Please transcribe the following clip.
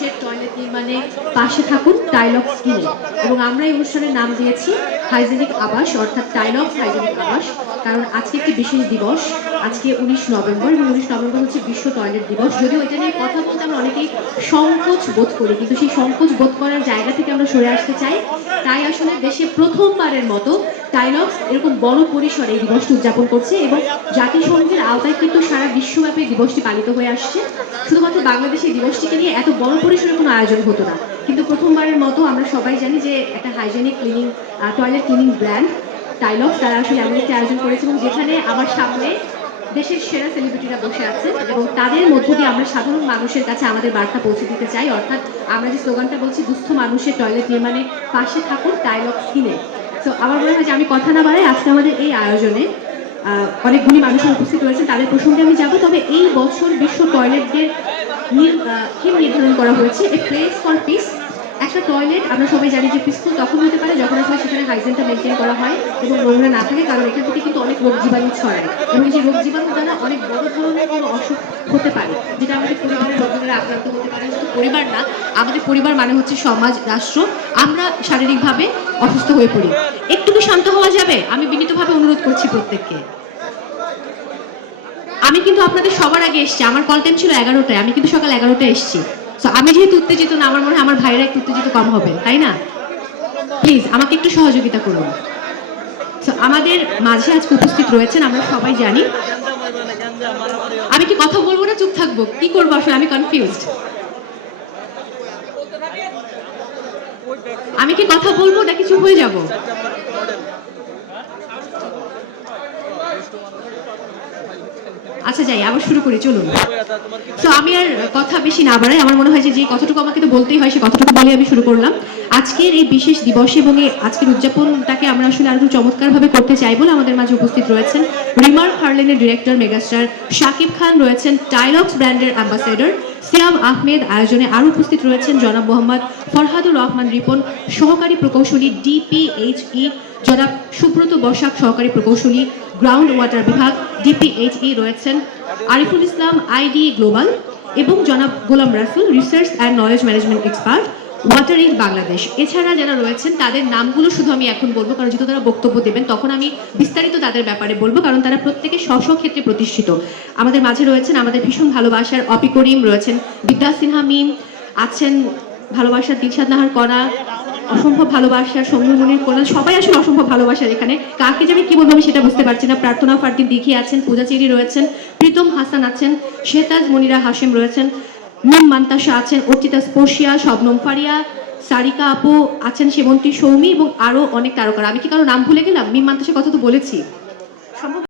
মানুষের টয়লেট নির্মাণে পাশে থাকুন টাইলক্স কিনে এবং আমরা এই অনুষ্ঠানের নাম দিয়েছি হাইজেনিক আবাস অর্থাৎ টাইলক্স হাইজেনিক আবাস কারণ আজকে একটি বিশেষ দিবস, আজকে উনিশ নভেম্বর এবং উনিশ নভেম্বর হচ্ছে বিশ্ব টয়লেট দিবস। যদিও এটা নিয়ে কথা বলতে আমরা অনেকেই সংকোচ বোধ করি, কিন্তু সেই সংকোচ বোধ করার জায়গা থেকে আমরা সরে আসতে চাই। তাই আসলে দেশে প্রথমবারের মতো টাইলক্স এরকম বড় পরিসরে এই দিবসটি উদযাপন করছে এবং জাতিসংঘের আওতায় কিন্তু সারা বিশ্বব্যাপী দিবসটি পালিত হয়ে আসছে। শুধুমাত্র বাংলাদেশে এই দিবসটিকে নিয়ে এত বড় পরিসরে কোনো আয়োজন হতো না। কিন্তু প্রথমবারের মতো আমরা সবাই জানি যে একটা hygienic cleaning toilet cleaning brand Tylox তারা আসলে এমন একটি আয়োজন করেছে এবং যেখানে আমার সামনে দেশের সেরা সেলিব্রিটিরা বসে আছে এবং তাদের মধ্য দিয়ে আমরা সাধারণ মানুষের কাছে আমাদের বার্তা পৌঁছে দিতে চাই। অর্থাৎ আমরা যে স্লোগানটা বলছি, দুস্থ মানুষের টয়লেট নির্মাণে পাশে থাকুন টাইলক্স কিনে। তো আমার মনে হয় যে আমি কথা না বাড়াই, আজকে আমাদের এই আয়োজনে অনেকগুলি মানুষের উপস্থিত রয়েছেন, তাদের প্রসঙ্গে আমি যাব। তবে এই বছর বিশ্ব টয়লেট ডে নির্ধারণ করা হয়েছে? এ প্লেস ফর পিস একটা টয়লেট আমরা সবাই জানি যে পিসফুল তখন হতে পারে যখন আসলে সেখানে হাইজেনটা মেনটেন করা হয় এবং নোংরা না থাকে, কারণ এখান থেকে কিন্তু অনেক রোগ জীবাণু ছড়ায়। এবং যে রোগ জীবাণু দ্বারা অনেক বড় ধরনের কোনো অসুখ হতে পারে, যেটা আমাদের পরিবারের লোকেরা আক্রান্ত হতে পারে। শুধু পরিবার না, আমাদের পরিবার মানে হচ্ছে সমাজ, রাষ্ট্র। আমরা শারীরিকভাবে অসুস্থ হয়ে পড়ি। একটু কি শান্ত হওয়া যাবে? আমি বিনীতভাবে অনুরোধ করছি প্রত্যেককে। আমি কিন্তু আপনাদের সবার আগে এসেছি। আমার কল টাইম ছিল এগারোটায়, আমি কিন্তু সকাল এগারোটায় এসেছি। তো আমি যেহেতু উত্তেজিত না, আমার মনে হয় আমার ভাইরা একটু উত্তেজিত কম হবে, তাই না? প্লিজ আমাকে একটু সহযোগিতা করুন। তো আমাদের মাঝে আজকে উপস্থিত রয়েছেন, আমরা সবাই জানি। আমি কি কথা বলব না, চুপ থাকব? কি করব আসলে? আমি কনফিউজড আমি কি কথা বলব নাকি চুপ হয়ে যাব? আচ্ছা যাই, আবার শুরু করি, চলুন। তো আমি আর কথা বেশি না বাড়াই, আমার মনে হয় যে যে কথাটুকু আমাকে তো বলতেই হয়, সে কথাটুকু বলে আমি শুরু করলাম। আজকের এই বিশেষ দিবস এবং এই আজকের উদযাপনটাকে আমরা আসলে আরও চমৎকারভাবে করতে চাই বলে আমাদের মাঝে উপস্থিত রয়েছেন রিমার্ক হার্লেনের ডিরেক্টর মেগাস্টার শাকিব খান রয়েছেন টাইলক্স ব্র্যান্ডের অ্যাম্বাসেডর সিয়াম আহমেদ আয়োজনে আরও উপস্থিত রয়েছেন জনাব মোহাম্মদ ফরহাদুর রহমান রিপন, সহকারী প্রকৌশলী ডিপিএইচই, জনাব সুব্রত বসাক, সহকারী প্রকৌশলী গ্রাউন্ড ওয়াটার বিভাগ ডিপিএইচই রয়েছেন আরিফুল ইসলাম, আইডি গ্লোবাল এবং জনাব Golam Rasul, research and knowledge management expert. Water in Bangladesh এছাড়া যারা রয়েছেন, তাদের নামগুলো শুধু আমি এখন বলব, কারণ যেহেতু তারা বক্তব্য দেবেন, তখন আমি বিস্তারিত তাদের ব্যাপারে বলব, কারণ তারা প্রত্যেকে স্ব ক্ষেত্রে প্রতিষ্ঠিত। আমাদের মাঝে রয়েছেন আমাদের ভীষণ ভালোবাসার অপি করিম, রয়েছেন বিদ্যা সিনহা মিম, আছেন ভালোবাসার দিলশাদ নাহার কণা, অসম্ভব ভালোবাসার সৌম্যমণির কোনা সবাই আসলে অসম্ভব ভালোবাসার এখানে। কাকে যে আমি কি বলব আমি সেটা বুঝতে পারছি না। প্রার্থনা ফারদিন দিঘি আছেন, পূজা চেরি রয়েছেন, প্রীতম হাসান আছেন, শেতাজ মনিরা হাসিম রয়েছেন মিম মান্তাসা আছেন অর্চিতা স্পর্শিয়া শবনম ফারিয়া, সারিকা আপু আছেন সেমন্তী সৌমি এবং আরও অনেক তারকারা। আমি কি কারও নাম ভুলে গেলাম? মিম মান্তাসার কথা তো বলেছি।